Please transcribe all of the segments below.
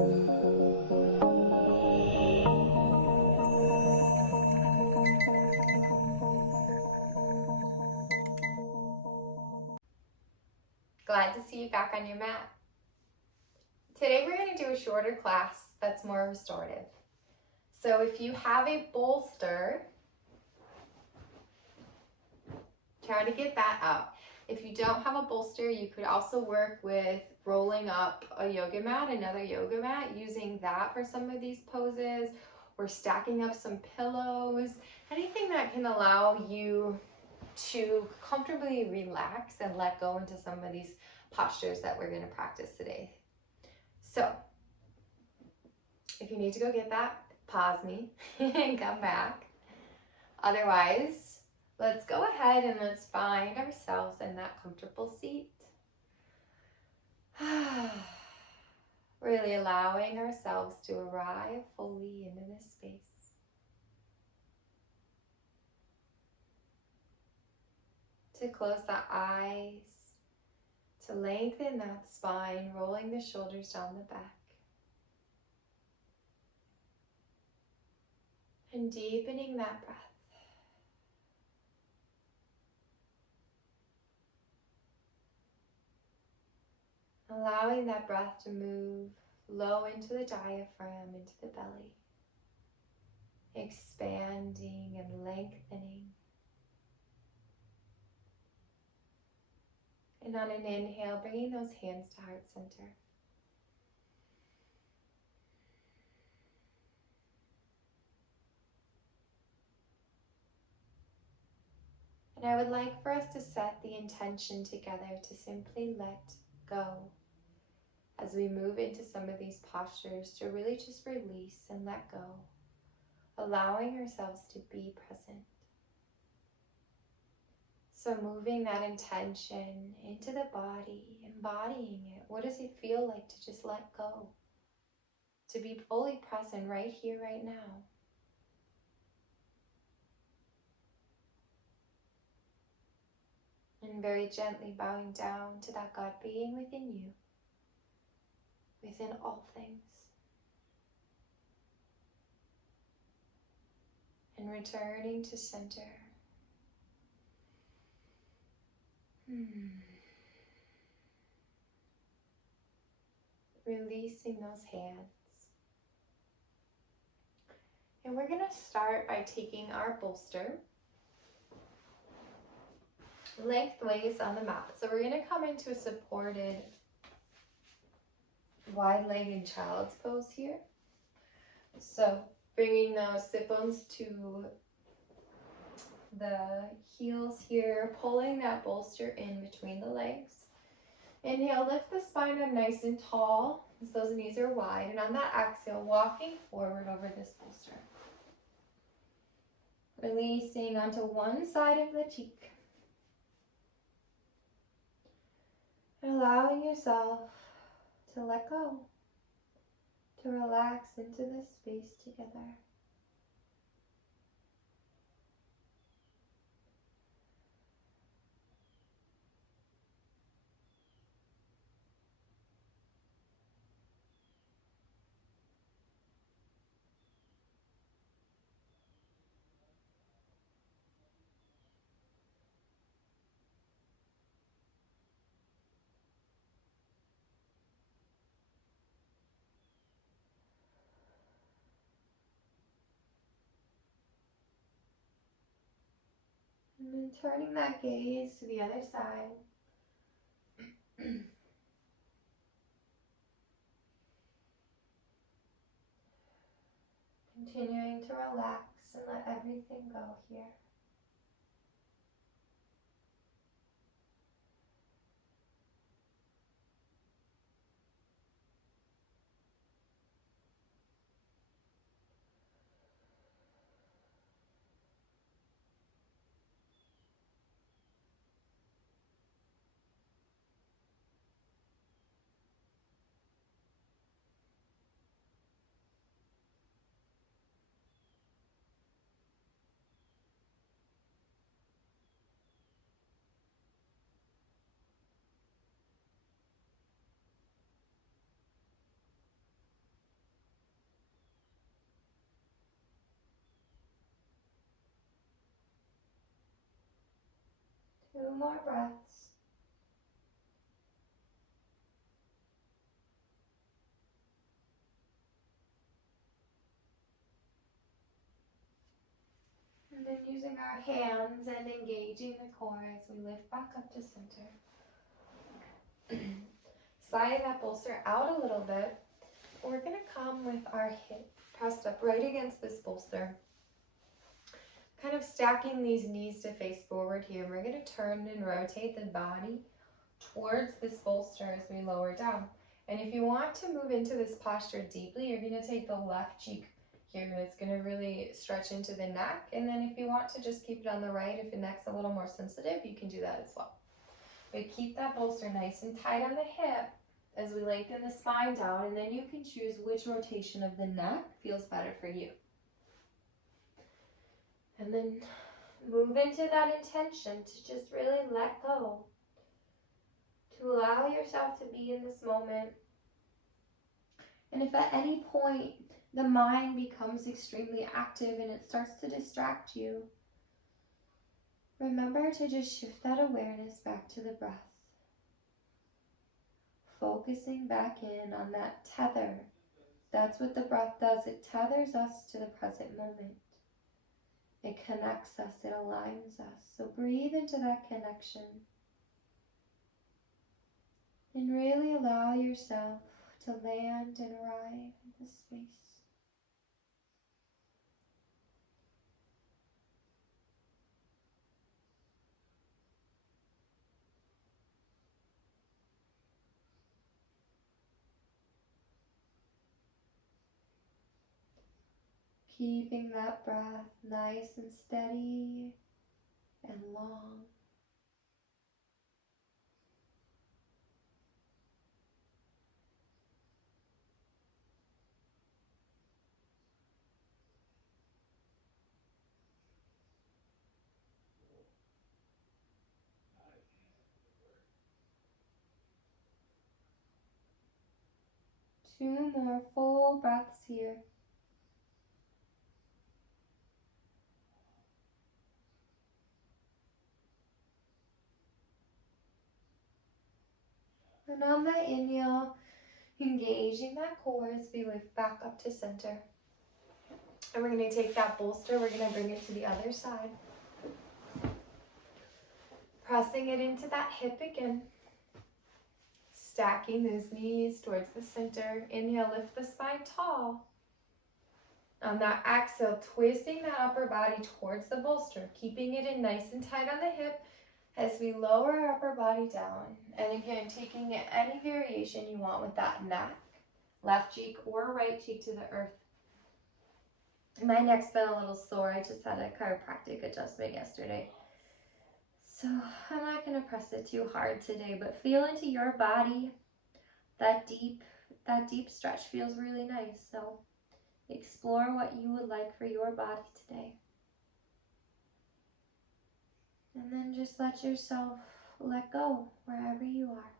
Glad to see you back on your mat. Today we're going to do a shorter class that's more restorative. So if you have a bolster, try to get that out. If you don't have a bolster, you could also work with rolling up a yoga mat, another yoga mat, using that for some of these poses, or stacking up some pillows, anything that can allow you to comfortably relax and let go into some of these postures that we're going to practice today. So if you need to go get that, pause me and come back. Otherwise, let's go ahead and let's find ourselves in that comfortable seat. Really allowing ourselves to arrive fully into this space. To close the eyes, to lengthen that spine, rolling the shoulders down the back. And deepening that breath. Allowing that breath to move low into the diaphragm, into the belly. Expanding and lengthening. And on an inhale, bringing those hands to heart center. And I would like for us to set the intention together to simply let go as we move into some of these postures, to really just release and let go, allowing ourselves to be present. So moving that intention into the body, embodying it. What does it feel like to just let go? To be fully present right here, right now. And very gently bowing down to that God being within you, within all things. And returning to center. Releasing those hands. And we're going to start by taking our bolster lengthways on the mat. So we're going to come into a supported wide-legged child's pose here. So bringing those sit bones to the heels here, pulling that bolster in between the legs. Inhale, lift the spine up nice and tall as those knees are wide. And on that exhale, walking forward over this bolster. Releasing onto one side of the cheek. And allowing yourself to let go, to relax into this space together. And then turning that gaze to the other side. Continuing to relax and let everything go here. 2 more breaths. And then using our hands and engaging the core as we lift back up to center. Sliding that bolster out a little bit. We're going to come with our hip pressed up right against this bolster. Kind of stacking these knees to face forward here. We're going to turn and rotate the body towards this bolster as we lower down. And if you want to move into this posture deeply, you're going to take the left cheek here, and it's going to really stretch into the neck. And then if you want to just keep it on the right, if the neck's a little more sensitive, you can do that as well. We keep that bolster nice and tight on the hip as we lengthen the spine down, and then you can choose which rotation of the neck feels better for you. And then move into that intention to just really let go, to allow yourself to be in this moment. And if at any point the mind becomes extremely active and it starts to distract you, remember to just shift that awareness back to the breath. Focusing back in on that tether. That's what the breath does. It tethers us to the present moment. It connects us, it aligns us. So breathe into that connection. And really allow yourself to land and arrive in this space. Keeping that breath nice and steady and long. Two more full breaths here. And on that inhale, engaging that core as we lift back up to center. And we're going to take that bolster, we're going to bring it to the other side. Pressing it into that hip again. Stacking those knees towards the center. Inhale, lift the spine tall. On that exhale, twisting that upper body towards the bolster, keeping it in nice and tight on the hip as we lower our upper body down. And again, taking any variation you want with that neck, left cheek or right cheek to the earth. My neck's been a little sore. I just had a chiropractic adjustment yesterday. So I'm not going to press it too hard today, but feel into your body. That deep stretch feels really nice. So explore what you would like for your body today. And then just let yourself let go wherever you are.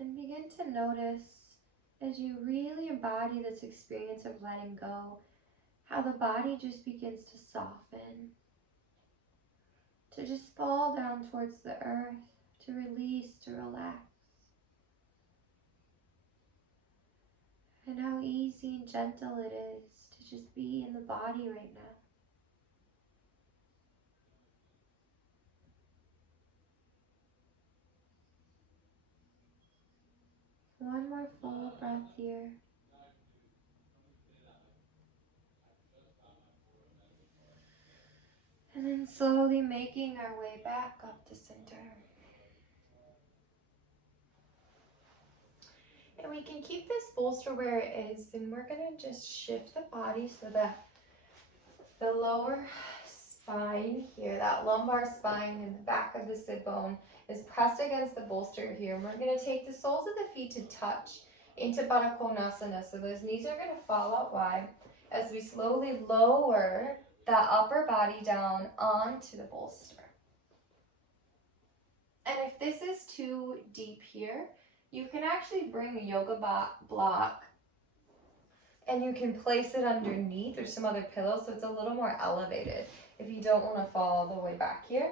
And begin to notice as you really embody this experience of letting go, how the body just begins to soften, to just fall down towards the earth, to release, to relax. And how easy and gentle it is to just be in the body right now. One more full breath here. And then slowly making our way back up to center. And we can keep this bolster where it is, and we're going to just shift the body so that The lower spine here, that lumbar spine in the back of the sit bone is pressed against the bolster here. And we're going to take the soles of the feet to touch into Parakonasana. So those knees are going to fall out wide as we slowly lower that upper body down onto the bolster. And if this is too deep here, you can actually bring a yoga block and you can place it underneath or some other pillow so it's a little more elevated if you don't want to fall all the way back here.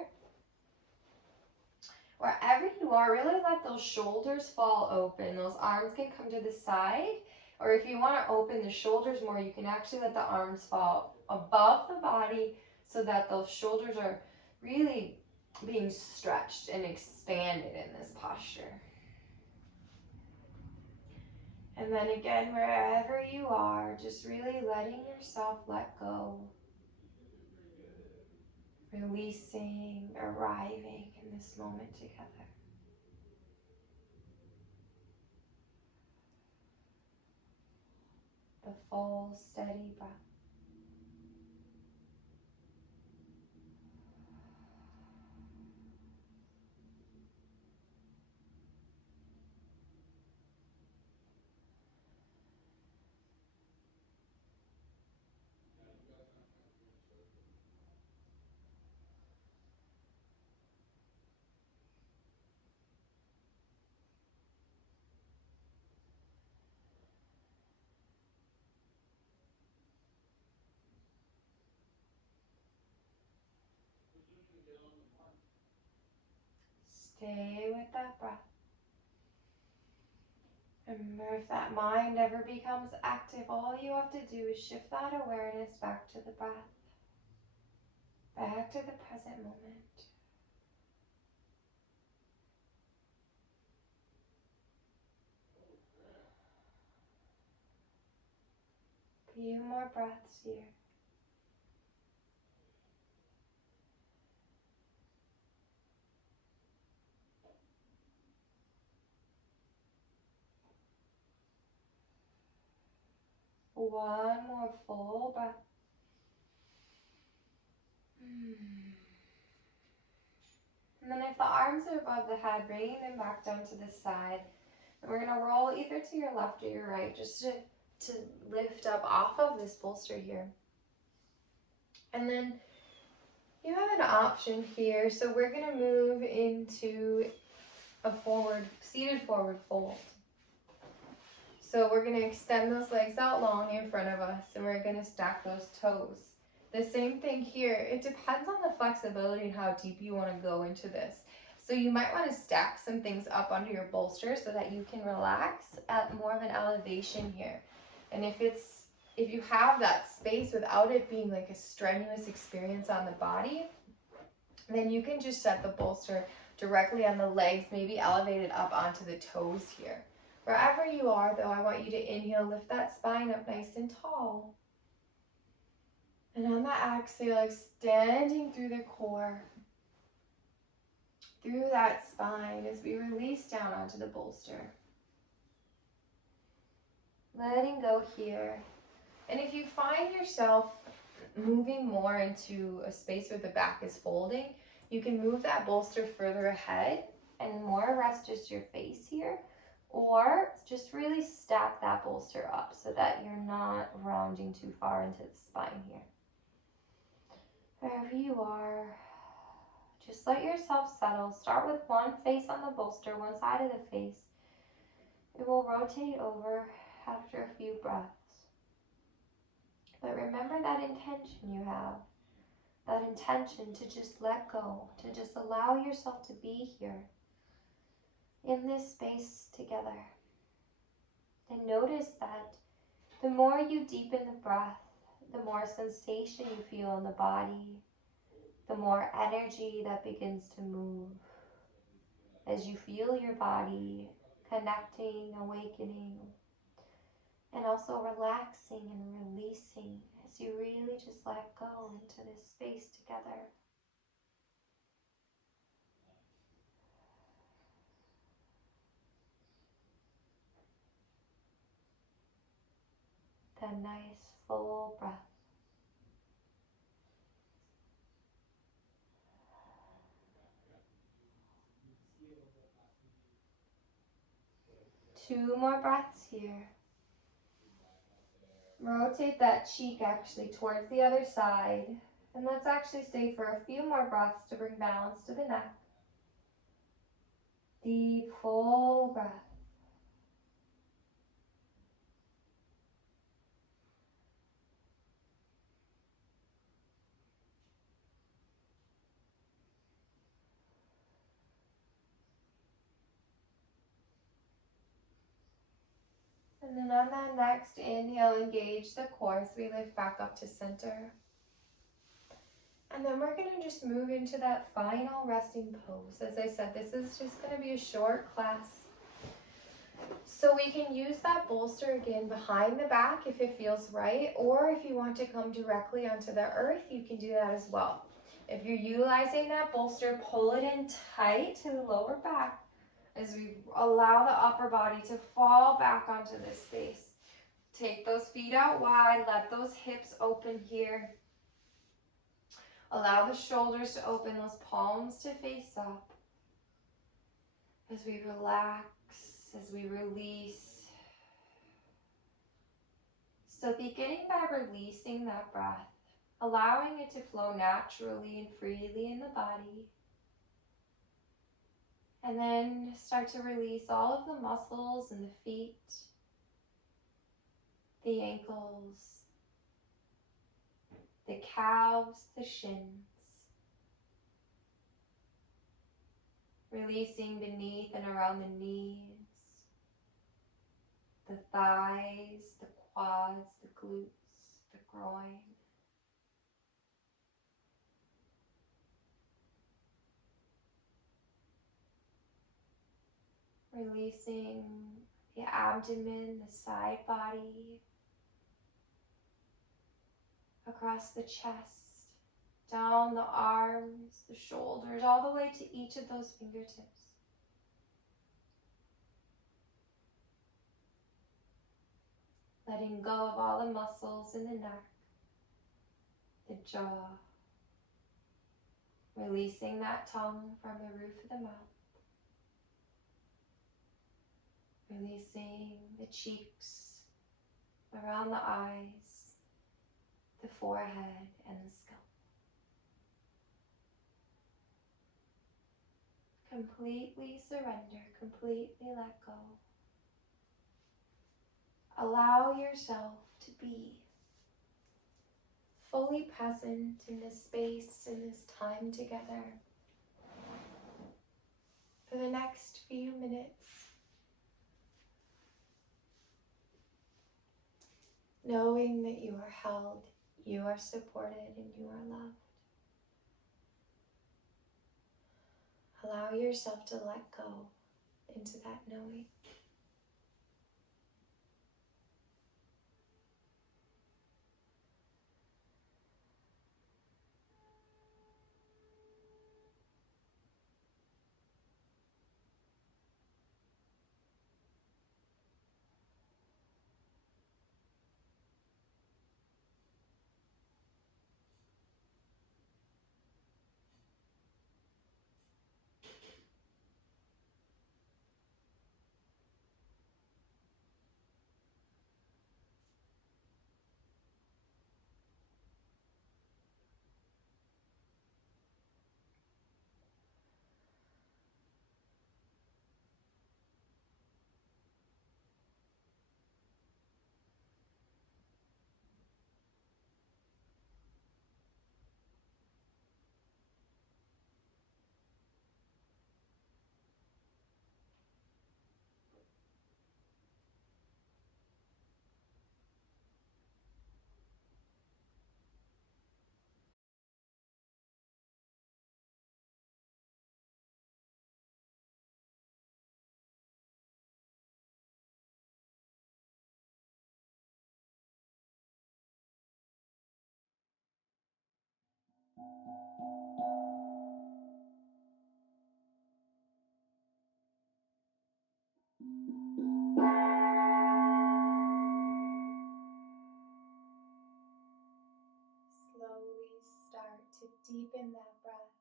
Wherever you are, really let those shoulders fall open. Those arms can come to the side, or if you want to open the shoulders more, you can actually let the arms fall above the body so that those shoulders are really being stretched and expanded in this posture. And then again, wherever you are, just really letting yourself let go. Releasing, arriving in this moment together. The full, steady breath. Stay with that breath. Remember, if that mind ever becomes active, all you have to do is shift that awareness back to the breath, back to the present moment. Few more breaths here. One more full breath. And then if the arms are above the head, bringing them back down to the side. And we're going to roll either to your left or your right just to lift up off of this bolster here. And then you have an option here. So we're going to move into a seated forward fold. So we're going to extend those legs out long in front of us, and we're going to stack those toes. The same thing here. It depends on the flexibility and how deep you want to go into this. So you might want to stack some things up under your bolster so that you can relax at more of an elevation here. And if you have that space without it being like a strenuous experience on the body, then you can just set the bolster directly on the legs, maybe elevated up onto the toes here. Wherever you are, though, I want you to inhale, lift that spine up nice and tall. And on the exhale, extending through the core, through that spine as we release down onto the bolster. Letting go here. And if you find yourself moving more into a space where the back is folding, you can move that bolster further ahead and more rest just your face here. Or just really stack that bolster up so that you're not rounding too far into the spine here. Wherever you are, just let yourself settle. Start with one face on the bolster, one side of the face. It will rotate over after a few breaths. But remember that intention you have, that intention to just let go, to just allow yourself to be here in this space together. And notice that the more you deepen the breath, the more sensation you feel in the body, the more energy that begins to move as you feel your body connecting, awakening, and also relaxing and releasing as you really just let go into this space together. That nice full breath. 2 more breaths here. Rotate that cheek actually towards the other side. And let's actually stay for a few more breaths to bring balance to the neck. Deep, full breath. And then on that next inhale, engage the core as we lift back up to center. And then we're going to just move into that final resting pose. As I said, this is just going to be a short class. So we can use that bolster again behind the back if it feels right, or if you want to come directly onto the earth, you can do that as well. If you're utilizing that bolster, pull it in tight to the lower back as we allow the upper body to fall back onto this space. Take those feet out wide, let those hips open here. Allow the shoulders to open, those palms to face up. As we relax, as we release. So beginning by releasing that breath, allowing it to flow naturally and freely in the body. And then start to release all of the muscles in the feet, the ankles, the calves, the shins. Releasing beneath and around the knees, the thighs, the quads, the glutes, the groin. Releasing the abdomen, the side body, across the chest, down the arms, the shoulders, all the way to each of those fingertips. Letting go of all the muscles in the neck, the jaw. Releasing that tongue from the roof of the mouth. Releasing the cheeks, around the eyes, the forehead, and the scalp. Completely surrender, completely let go. Allow yourself to be fully present in this space, in this time together for the next few minutes. Knowing that you are held, you are supported, and you are loved. Allow yourself to let go into that knowing. Slowly start to deepen that breath.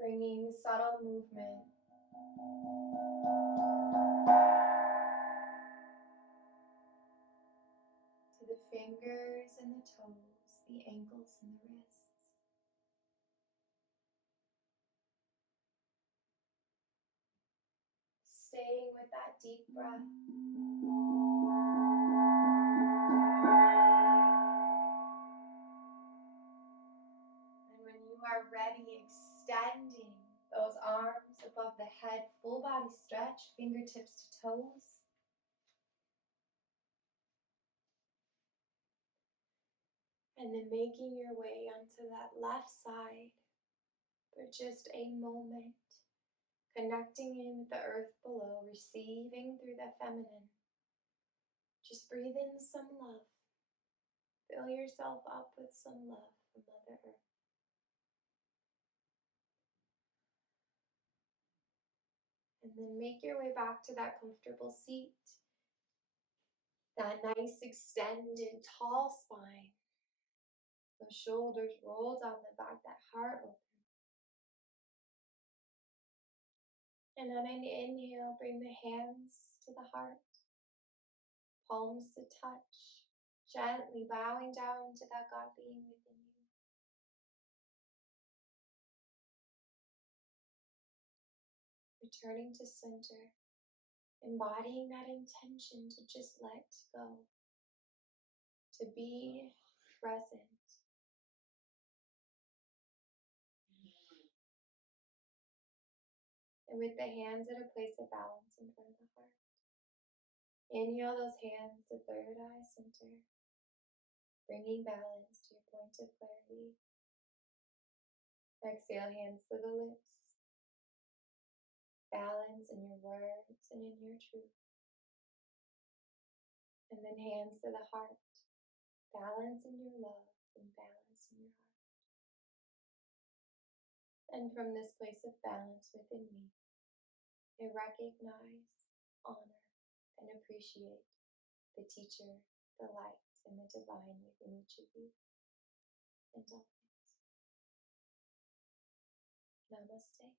Bringing subtle movement to the fingers and the toes, the ankles and the wrists. Staying with that deep breath. And when you are ready, extending those arms above the head, full body stretch, fingertips to toes. And then making your way onto that left side for just a moment. Connecting in with the earth below, receiving through the feminine. Just breathe in some love. Fill yourself up with some love from Mother Earth. And then make your way back to that comfortable seat. That nice extended tall spine. The shoulders roll down the back, that heart open. And on an inhale, bring the hands to the heart. Palms to touch. Gently bowing down to that God being within you. Returning to center. Embodying that intention to just let go. To be present. And with the hands at a place of balance in front of the heart. Inhale those hands to third eye center. Bringing balance to your point of clarity. Exhale, hands to the lips. Balance in your words and in your truth. And then hands to the heart. Balance in your love and balance in your heart. And from this place of balance within me, I recognize, honor, and appreciate the teacher, the light, and the divine within each of you. And always. Namaste.